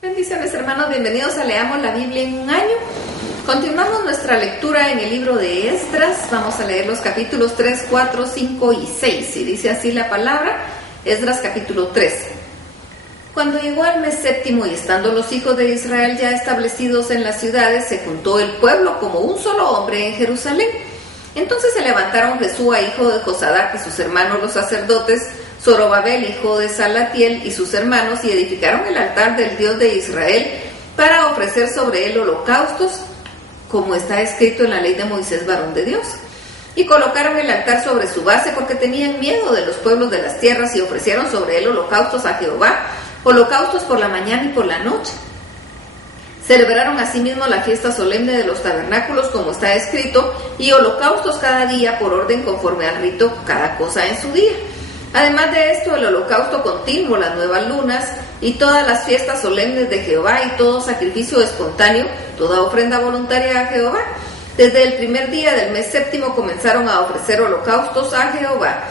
Bendiciones, hermanos, bienvenidos a Leamos la Biblia en un año. Continuamos nuestra lectura en el libro de Esdras. Vamos a leer los capítulos 3, 4, 5 y 6. Y dice así la palabra, Esdras capítulo 3. Cuando llegó al mes séptimo y estando los hijos de Israel ya establecidos en las ciudades, se juntó el pueblo como un solo hombre en Jerusalén. Entonces se levantaron Jesúa, hijo de Josadac, y sus hermanos los sacerdotes, Zorobabel, hijo de Salatiel, y sus hermanos, y edificaron el altar del Dios de Israel para ofrecer sobre él holocaustos, como está escrito en la ley de Moisés, varón de Dios. Y colocaron el altar sobre su base porque tenían miedo de los pueblos de las tierras, y ofrecieron sobre él holocaustos a Jehová, holocaustos por la mañana y por la noche. Celebraron asimismo la fiesta solemne de los tabernáculos, como está escrito, y holocaustos cada día por orden conforme al rito, cada cosa en su día. Además de esto, el holocausto continuo, las nuevas lunas y todas las fiestas solemnes de Jehová y todo sacrificio espontáneo, toda ofrenda voluntaria a Jehová. Desde el primer día del mes séptimo comenzaron a ofrecer holocaustos a Jehová,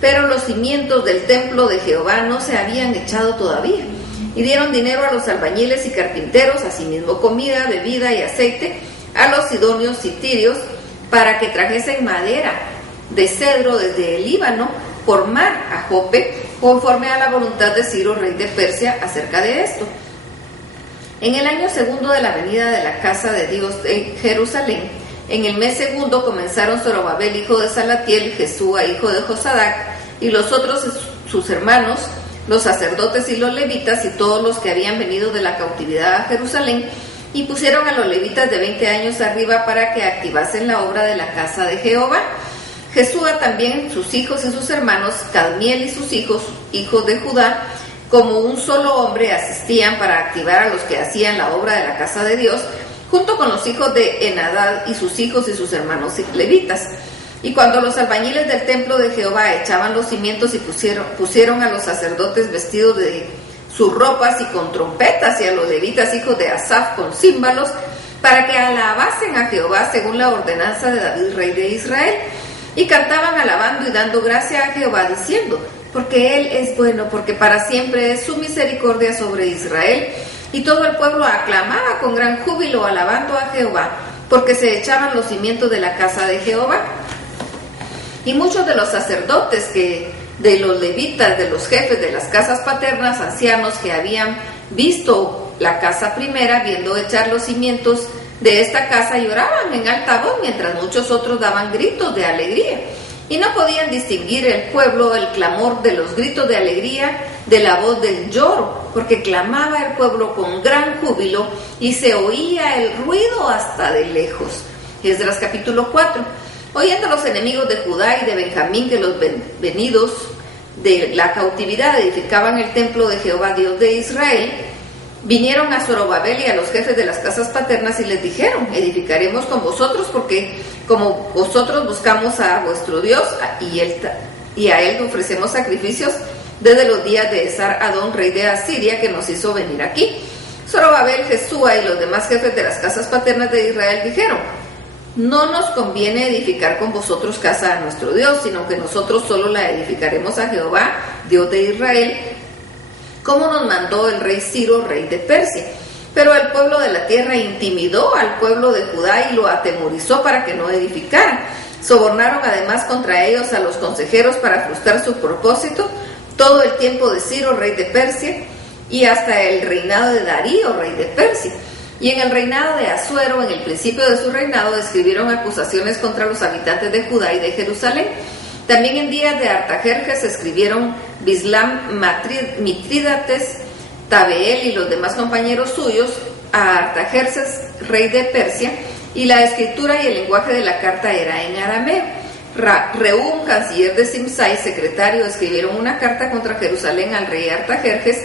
pero los cimientos del templo de Jehová no se habían echado todavía. Y dieron dinero a los albañiles y carpinteros, asimismo comida, bebida y aceite, a los sidonios y tirios, para que trajesen madera de cedro desde el Líbano por mar a Jope, conforme a la voluntad de Ciro, rey de Persia, acerca de esto. En el año segundo de la venida de la casa de Dios en Jerusalén, en el mes segundo comenzaron Zorobabel, hijo de Salatiel, Jesúa, hijo de Josadac, y los otros sus hermanos, los sacerdotes y los levitas, y todos los que habían venido de la cautividad a Jerusalén, y pusieron a los levitas de 20 años arriba para que activasen la obra de la casa de Jehová. Jesúa también, sus hijos y sus hermanos, Cadmiel y sus hijos, hijos de Judá, como un solo hombre asistían para activar a los que hacían la obra de la casa de Dios, junto con los hijos de Enadad y sus hijos y sus hermanos levitas. Y cuando los albañiles del templo de Jehová echaban los cimientos y pusieron a los sacerdotes vestidos de sus ropas y con trompetas, y a los levitas hijos de Asaf con címbalos, para que alabasen a Jehová según la ordenanza de David, rey de Israel, y cantaban alabando y dando gracia a Jehová, diciendo: porque él es bueno, porque para siempre es su misericordia sobre Israel. Y todo el pueblo aclamaba con gran júbilo, alabando a Jehová, porque se echaban los cimientos de la casa de Jehová. Y muchos de los sacerdotes, de los levitas, de los jefes de las casas paternas, ancianos que habían visto la casa primera, viendo echar los cimientos de esta casa, lloraban en alta voz, mientras muchos otros daban gritos de alegría. Y no podían distinguir el pueblo el clamor de los gritos de alegría de la voz del lloro, porque clamaba el pueblo con gran júbilo y se oía el ruido hasta de lejos. Esdras capítulo 4. Oyendo los enemigos de Judá y de Benjamín que los venidos de la cautividad edificaban el templo de Jehová, Dios de Israel, vinieron a Zorobabel y a los jefes de las casas paternas y les dijeron: edificaremos con vosotros, porque como vosotros buscamos a vuestro Dios y a él ofrecemos sacrificios desde los días de Esar-Adón, rey de Asiria, que nos hizo venir aquí. Zorobabel, Jesúa y los demás jefes de las casas paternas de Israel dijeron: no nos conviene edificar con vosotros casa a nuestro Dios, sino que nosotros solo la edificaremos a Jehová, Dios de Israel, como nos mandó el rey Ciro, rey de Persia. Pero el pueblo de la tierra intimidó al pueblo de Judá y lo atemorizó para que no edificara. Sobornaron además contra ellos a los consejeros para frustrar su propósito todo el tiempo de Ciro, rey de Persia, y hasta el reinado de Darío, rey de Persia. Y en el reinado de Asuero, en el principio de su reinado, escribieron acusaciones contra los habitantes de Judá y de Jerusalén. También en días de Artajerjes escribieron Bislam, Mitrídates, Tabeel y los demás compañeros suyos a Artajerjes, rey de Persia, y la escritura y el lenguaje de la carta era en arameo. Reúm, canciller de Simsai, secretario, escribieron una carta contra Jerusalén al rey Artajerjes.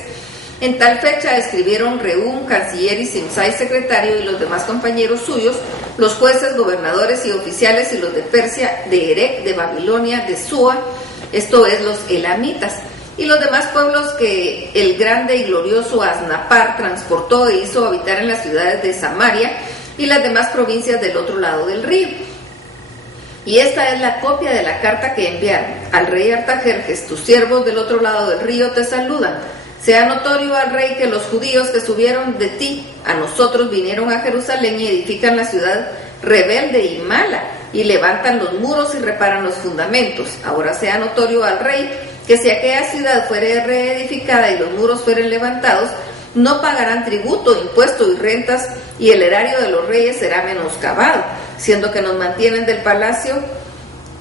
En tal fecha escribieron Reúm, canciller, y Simsai, secretario, y los demás compañeros suyos, los jueces, gobernadores y oficiales, y los de Persia, de Erec, de Babilonia, de Sua, esto es, los elamitas, y los demás pueblos que el grande y glorioso Asnapar transportó e hizo habitar en las ciudades de Samaria y las demás provincias del otro lado del río. Y esta es la copia de la carta que enviaron: al rey Artajerjes, tus siervos del otro lado del río te saludan. Sea notorio al rey que los judíos que subieron de ti a nosotros vinieron a Jerusalén y edifican la ciudad rebelde y mala, y levantan los muros y reparan los fundamentos. Ahora sea notorio al rey que si aquella ciudad fuere reedificada y los muros fueren levantados, no pagarán tributo, impuesto y rentas, y el erario de los reyes será menoscabado, siendo que nos mantienen del palacio.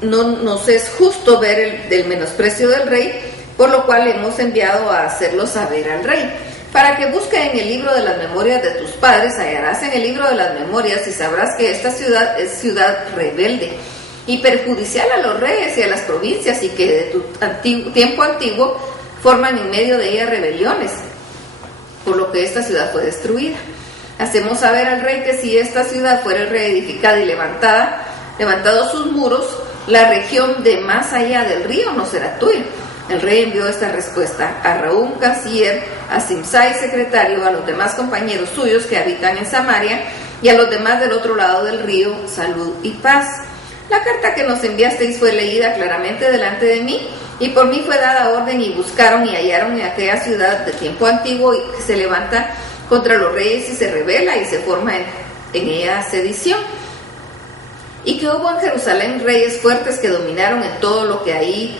No nos es justo ver el menosprecio del rey, por lo cual hemos enviado a hacerlo saber al rey, para que busque en el libro de las memorias de tus padres, hallarás en el libro de las memorias y sabrás que esta ciudad es ciudad rebelde y perjudicial a los reyes y a las provincias, y que de tu tiempo antiguo forman en medio de ella rebeliones, por lo que esta ciudad fue destruida. Hacemos saber al rey que si esta ciudad fuera reedificada y levantados sus muros, la región de más allá del río no será tuya. El rey envió esta respuesta a Rehum, canciller, a Simsai, secretario, a los demás compañeros suyos que habitan en Samaria y a los demás del otro lado del río, salud y paz. La carta que nos enviasteis fue leída claramente delante de mí, y por mí fue dada orden, y buscaron y hallaron en aquella ciudad de tiempo antiguo y que se levanta contra los reyes y se rebela y se forma en ella sedición. Y que hubo en Jerusalén reyes fuertes que dominaron en todo lo que ahí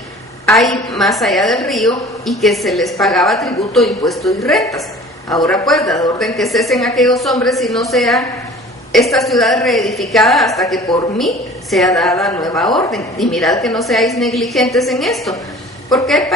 hay más allá del río, y que se les pagaba tributo, impuesto y rentas. Ahora pues, dad orden que cesen aquellos hombres y no sea esta ciudad reedificada hasta que por mí sea dada nueva orden. Y mirad que no seáis negligentes en esto, porque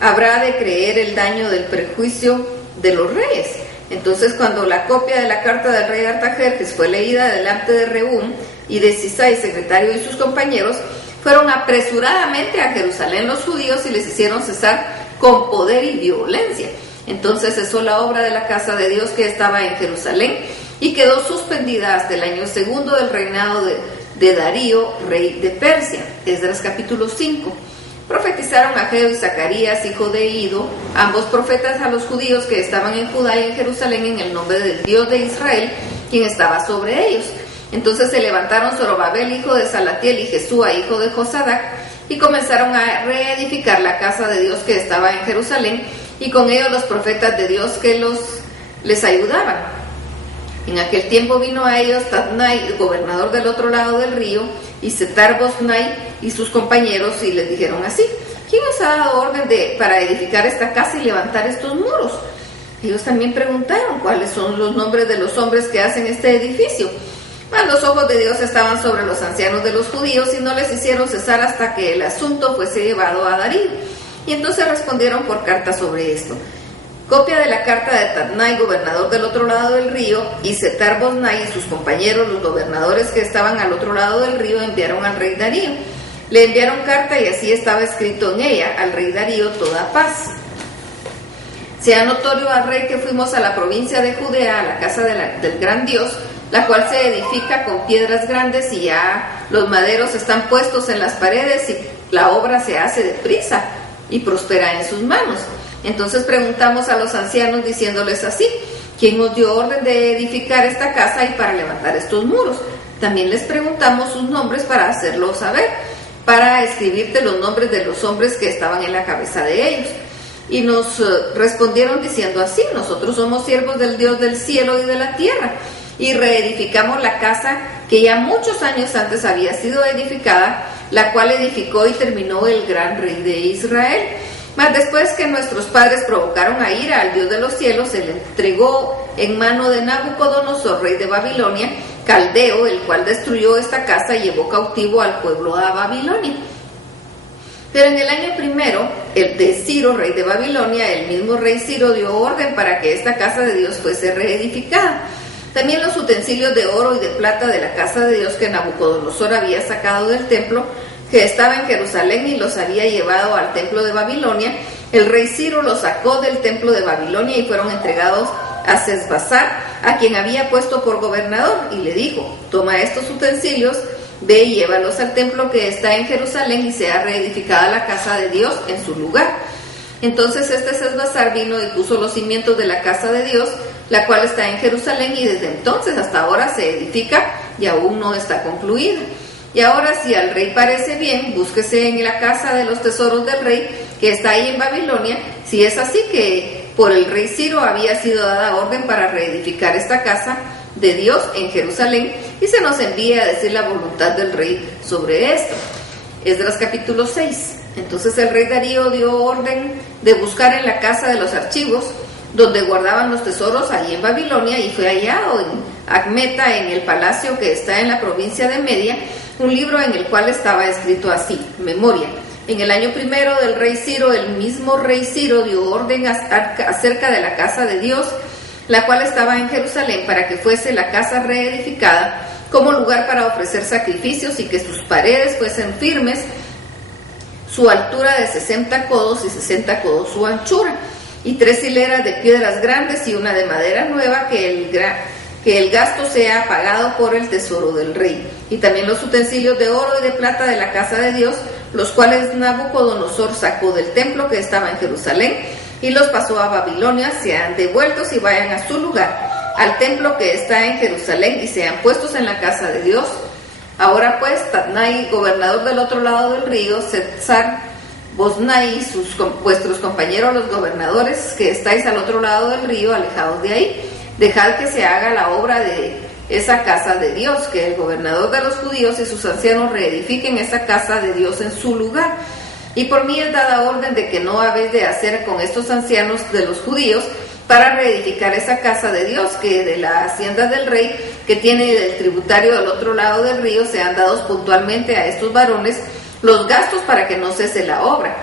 habrá de creer el daño del prejuicio de los reyes. Entonces, cuando la copia de la carta del rey Artajerjes fue leída delante de Rehum y de Sisai, secretario, y sus compañeros, fueron apresuradamente a Jerusalén los judíos y les hicieron cesar con poder y violencia. Entonces cesó la obra de la casa de Dios que estaba en Jerusalén, y quedó suspendida hasta el año segundo del reinado de Darío, rey de Persia. Esdras capítulo 5. Profetizaron Ageo y Zacarías, hijo de Ido, ambos profetas, a los judíos que estaban en Judá y en Jerusalén, en el nombre del Dios de Israel, quien estaba sobre ellos. Entonces se levantaron Zorobabel, hijo de Salatiel, y Jesúa, hijo de Josadac, y comenzaron a reedificar la casa de Dios que estaba en Jerusalén, y con ellos los profetas de Dios que les ayudaban. En aquel tiempo vino a ellos Tatnai, el gobernador del otro lado del río, y Setar-Boznai y sus compañeros, y les dijeron así: ¿quién os ha dado orden para edificar esta casa y levantar estos muros? Ellos también preguntaron cuáles son los nombres de los hombres que hacen este edificio. Mas los ojos de Dios estaban sobre los ancianos de los judíos, y no les hicieron cesar hasta que el asunto fuese llevado a Darío. Y entonces respondieron por carta sobre esto. Copia de la carta de Tatnai, gobernador del otro lado del río, y Setar-Boznai y sus compañeros, los gobernadores que estaban al otro lado del río, enviaron al rey Darío. Le enviaron carta, y así estaba escrito en ella: al rey Darío toda paz. Sea notorio al rey que fuimos a la provincia de Judea, a la casa del gran Dios, la cual se edifica con piedras grandes, y ya los maderos están puestos en las paredes, y la obra se hace deprisa y prospera en sus manos. Entonces preguntamos a los ancianos diciéndoles así: ¿quién os dio orden de edificar esta casa y para levantar estos muros? También les preguntamos sus nombres para hacerlo saber, para escribirte los nombres de los hombres que estaban en la cabeza de ellos. Y nos respondieron diciendo así: nosotros somos siervos del Dios del cielo y de la tierra, y reedificamos la casa que ya muchos años antes había sido edificada, la cual edificó y terminó el gran rey de Israel. Mas después que nuestros padres provocaron a ira al Dios de los cielos, se le entregó en mano de Nabucodonosor, rey de Babilonia, caldeo, el cual destruyó esta casa y llevó cautivo al pueblo a Babilonia. Pero en el año primero, el de Ciro, rey de Babilonia, el mismo rey Ciro dio orden para que esta casa de Dios fuese reedificada. También los utensilios de oro y de plata de la casa de Dios que Nabucodonosor había sacado del templo que estaba en Jerusalén y los había llevado al templo de Babilonia, el rey Ciro los sacó del templo de Babilonia y fueron entregados a Sesbazar, a quien había puesto por gobernador, y le dijo: toma estos utensilios, ve y llévalos al templo que está en Jerusalén, y sea reedificada la casa de Dios en su lugar. Entonces este Sesbazar vino y puso los cimientos de la casa de Dios, la cual está en Jerusalén, y desde entonces hasta ahora se edifica y aún no está concluida. Y ahora, si al rey parece bien, búsquese en la casa de los tesoros del rey, que está ahí en Babilonia, si es así, que por el rey Ciro había sido dada orden para reedificar esta casa de Dios en Jerusalén, y se nos envía a decir la voluntad del rey sobre esto. Esdras capítulo 6. Entonces el rey Darío dio orden de buscar en la casa de los archivos, donde guardaban los tesoros allí en Babilonia, y fue hallado en Acmeta, en el palacio que está en la provincia de Media, un libro en el cual estaba escrito así: Memoria. En el año primero del rey Ciro, el mismo rey Ciro dio orden acerca de la casa de Dios, la cual estaba en Jerusalén, para que fuese la casa reedificada como lugar para ofrecer sacrificios, y que sus paredes fuesen firmes, su altura de 60 codos y 60 codos su anchura, y 3 hileras de piedras grandes y una de madera nueva, que el gasto sea pagado por el tesoro del rey. Y también los utensilios de oro y de plata de la casa de Dios, los cuales Nabucodonosor sacó del templo que estaba en Jerusalén y los pasó a Babilonia, sean devueltos y vayan a su lugar, al templo que está en Jerusalén, y sean puestos en la casa de Dios. Ahora pues, Tatnai, gobernador del otro lado del río, Sethsar, Boznai y vuestros compañeros los gobernadores que estáis al otro lado del río, alejados de ahí, dejad que se haga la obra de esa casa de Dios, que el gobernador de los judíos y sus ancianos reedifiquen esa casa de Dios en su lugar. Y por mí es dada orden de que no habéis de hacer con estos ancianos de los judíos para reedificar esa casa de Dios, que de la hacienda del rey que tiene del tributario del otro lado del río sean dados puntualmente a estos varones los gastos para que no cese la obra.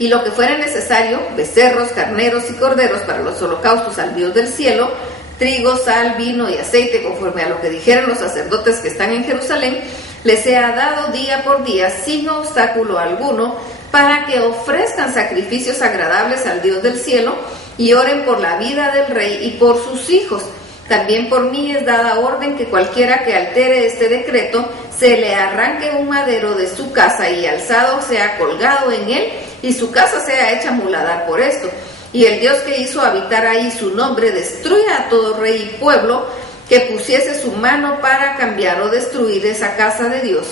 Y lo que fuera necesario, becerros, carneros y corderos para los holocaustos al Dios del cielo, trigo, sal, vino y aceite, conforme a lo que dijeron los sacerdotes que están en Jerusalén, les sea dado día por día, sin obstáculo alguno, para que ofrezcan sacrificios agradables al Dios del cielo, y oren por la vida del rey y por sus hijos. También por mí es dada orden que cualquiera que altere este decreto, se le arranque un madero de su casa, y alzado sea colgado en él, y su casa sea hecha muladar por esto. Y el Dios que hizo habitar ahí su nombre destruya a todo rey y pueblo que pusiese su mano para cambiar o destruir esa casa de Dios,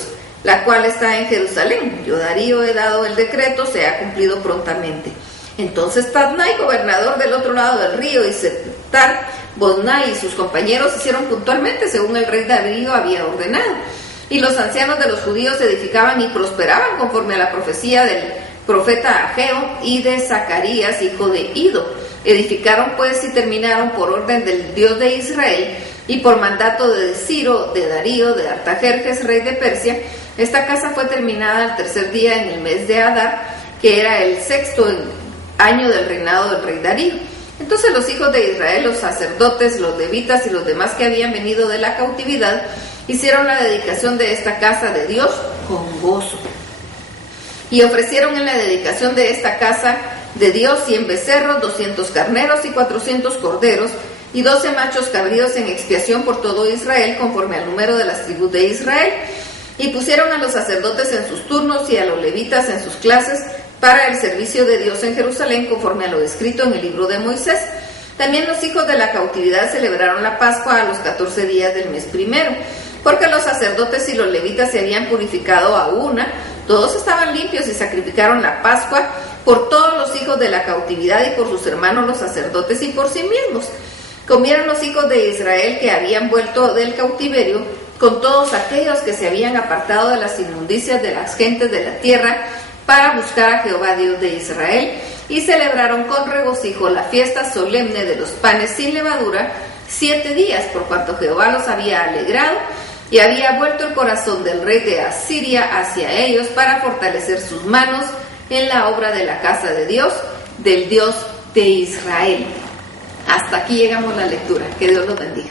la cual está en Jerusalén. Yo, Darío, he dado el decreto, sea cumplido prontamente. Entonces Tatnai, gobernador del otro lado del río, y Sethsar, Boznai y sus compañeros hicieron puntualmente según el rey Darío había ordenado. Y los ancianos de los judíos edificaban y prosperaban conforme a la profecía del profeta Ageo y de Zacarías, hijo de Ido. Edificaron pues y terminaron por orden del Dios de Israel y por mandato de Ciro, de Darío, de Artajerjes, rey de Persia. Esta casa fue terminada al tercer día en el mes de Adar, que era el 6º año del reinado del rey Darío. Entonces los hijos de Israel, los sacerdotes, los levitas y los demás que habían venido de la cautividad, hicieron la dedicación de esta casa de Dios con gozo. Y ofrecieron en la dedicación de esta casa de Dios 100 becerros, 200 carneros y 400 corderos, y 12 machos cabríos en expiación por todo Israel, conforme al número de las tribus de Israel. Y pusieron a los sacerdotes en sus turnos y a los levitas en sus clases para el servicio de Dios en Jerusalén, conforme a lo escrito en el libro de Moisés. También los hijos de la cautividad celebraron la Pascua a los 14 días del mes primero, porque los sacerdotes y los levitas se habían purificado a una. Todos estaban limpios y sacrificaron la Pascua por todos los hijos de la cautividad y por sus hermanos los sacerdotes y por sí mismos. Comieron los hijos de Israel que habían vuelto del cautiverio con todos aquellos que se habían apartado de las inmundicias de las gentes de la tierra para buscar a Jehová Dios de Israel, y celebraron con regocijo la fiesta solemne de los panes sin levadura 7 días, por cuanto Jehová los había alegrado y había vuelto el corazón del rey de Asiria hacia ellos para fortalecer sus manos en la obra de la casa de Dios, del Dios de Israel. Hasta aquí llegamos la lectura. Que Dios los bendiga.